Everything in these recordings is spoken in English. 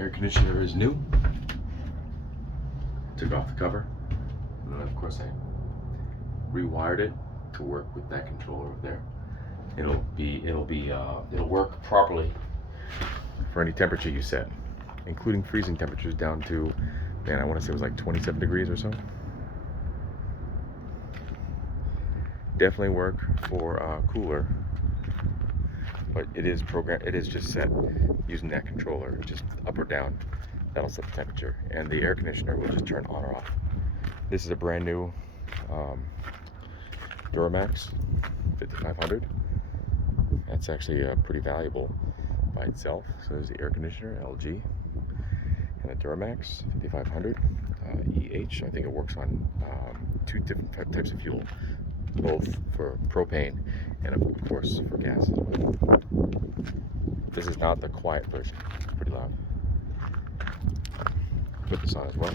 Air conditioner is new. Took off the cover, and then of course I rewired it to work with that controller over there. It'll work properly for any temperature you set, including freezing temperatures down to, man, I want to say it was like 27 degrees or so. Definitely work for cooler, but it is just set using that controller, just up or down. That'll set the temperature, and the air conditioner will just turn on or off. This is a brand new Duramax 5500. That's actually pretty valuable by itself. So there's the air conditioner, LG, and a Duramax 5500 EH. I think it works on two different types of fuel, both for propane and of course for gas as well. This is not the quiet version. It's pretty loud. Put this on as well.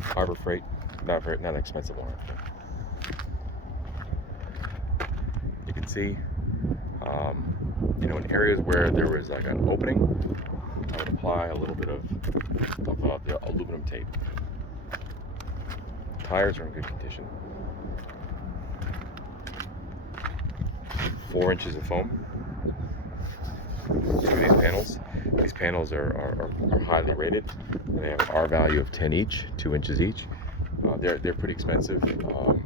Harbor Freight, not an expensive one. You can see, in areas where there was like an opening, I would apply a little bit of the aluminum tape. Tires are in good condition. 4 inches of foam. 2 of these panels. These panels are highly rated, and they have an R value of 10 each, 2 inches each. They're pretty expensive to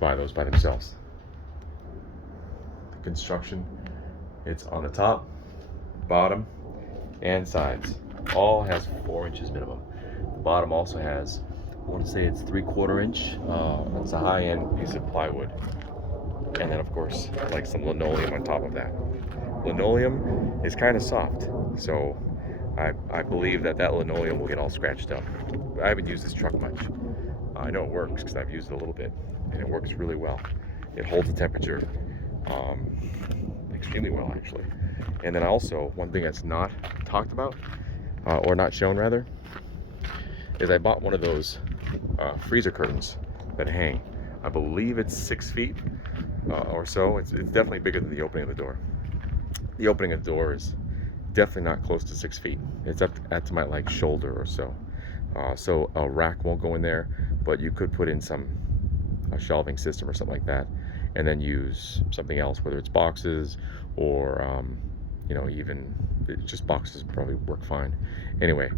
buy those by themselves. The construction, it's on the top, bottom, and sides. All has 4 inches minimum. The bottom also has, I want to say it's 3/4 inch. It's a high-end piece of plywood, and then of course like some linoleum on top of that. Linoleum is kind of soft, so I believe that linoleum will get all scratched up. I haven't used this truck much. I know it works because I've used it a little bit, and it works really well. It holds the temperature extremely well, actually. And then also, one thing that's not talked about, or not shown rather, is I bought one of those freezer curtains that hang. I believe it's 6 feet or so. It's definitely bigger than the opening of the door. The opening of the door is definitely not close to 6 feet. It's up to my like shoulder or so. So a rack won't go in there, but you could put in a shelving system or something like that, and then use something else, whether it's boxes or even just boxes probably work fine. Anyway,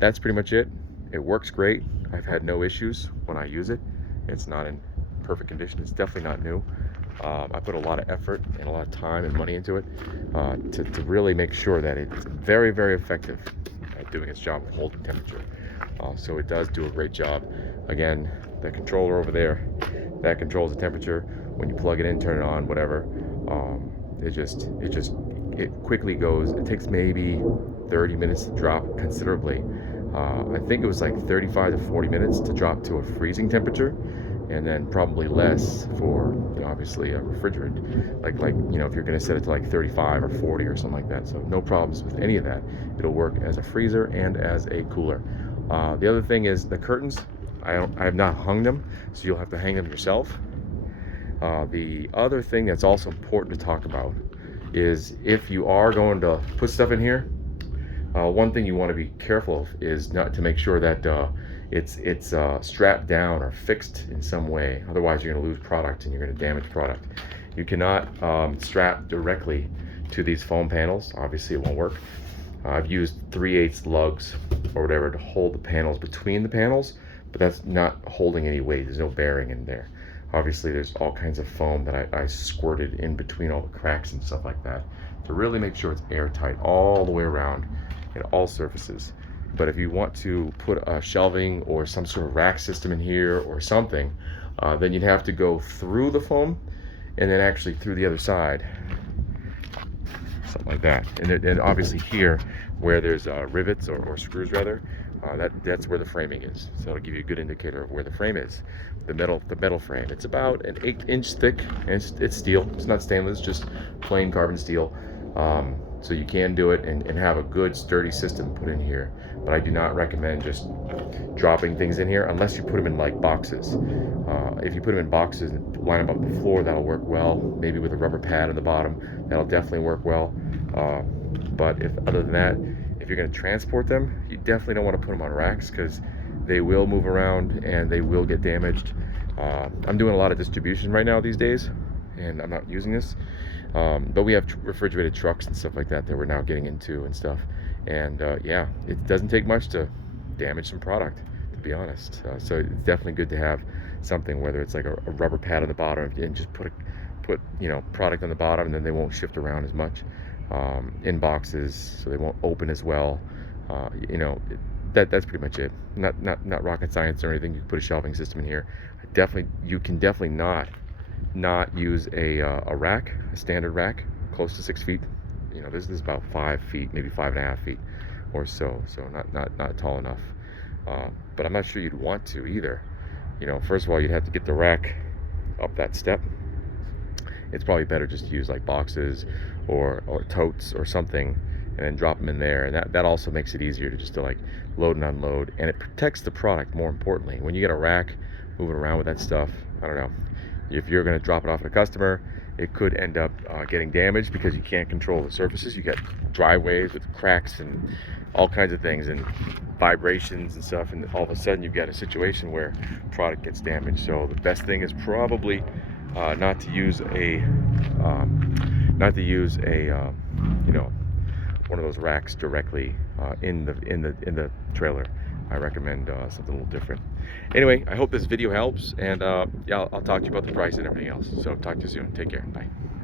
that's pretty much it. It works great. I've had no issues when I use it. It's not in perfect condition. It's definitely not new. I put a lot of effort and a lot of time and money into it to really make sure that it's very, very effective at doing its job of holding temperature. So it does do a great job. Again, the controller over there, that controls the temperature. When you plug it in, turn it on, whatever, it quickly goes. It takes maybe 30 minutes to drop considerably. I think it was like 35 to 40 minutes to drop to a freezing temperature, and then probably less for obviously a refrigerant, like if you're going to set it to like 35 or 40 or something like that. So no problems with any of that. It'll work as a freezer and as a cooler. The other thing is the curtains. I have not hung them, so you'll have to hang them yourself. The other thing that's also important to talk about is if you are going to put stuff in here, one thing you want to be careful of is not to make sure that it's strapped down or fixed in some way. Otherwise you're going to lose product and you're going to damage product. You cannot strap directly to these foam panels. Obviously it won't work. I've used 3/8 lugs or whatever to hold the panels between the panels, but that's not holding any weight. There's no bearing in there. Obviously there's all kinds of foam that I squirted in between all the cracks and stuff like that to really make sure it's airtight all the way around in all surfaces. But if you want to put a shelving or some sort of rack system in here or something, then you'd have to go through the foam and then actually through the other side, something like that. And obviously here, where there's rivets or screws rather, that's where the framing is. So it'll give you a good indicator of where the frame is. The metal frame. It's about an 8-inch thick, and it's steel. It's not stainless, just plain carbon steel. So you can do it and have a good sturdy system put in here. But I do not recommend just dropping things in here unless you put them in like boxes. If you put them in boxes and line them up on the floor, that'll work well. Maybe with a rubber pad on the bottom, that'll definitely work well. But if other than that, if you're going to transport them, you definitely don't want to put them on racks because they will move around and they will get damaged. I'm doing a lot of distribution right now these days, and I'm not using this. But we have refrigerated trucks and stuff like that that we're now getting into and stuff. And yeah, it doesn't take much to damage some product, to be honest. So it's definitely good to have something, whether it's like a rubber pad on the bottom and just put product on the bottom, and then they won't shift around as much. In boxes, so they won't open as well. That's pretty much it. Not rocket science or anything. You can put a shelving system in here. You can definitely not use a rack, a standard rack, close to 6 feet. This is about 5 feet, maybe 5.5 feet or so. So not tall enough. But I'm not sure you'd want to either. First of all, you'd have to get the rack up that step. It's probably better just to use like boxes or totes or something, and then drop them in there, and that also makes it easier to like load and unload, and it protects the product. More importantly, when you get a rack moving around with that stuff, I don't know, if you're going to drop it off at a customer, it could end up getting damaged because you can't control the surfaces. You got driveways with cracks and all kinds of things and vibrations and stuff, and all of a sudden you've got a situation where product gets damaged. So the best thing is probably not to use a one of those racks directly in the trailer. I recommend something a little different. Anyway, I hope this video helps, and yeah, I'll talk to you about the price and everything else. So talk to you soon. Take care. Bye.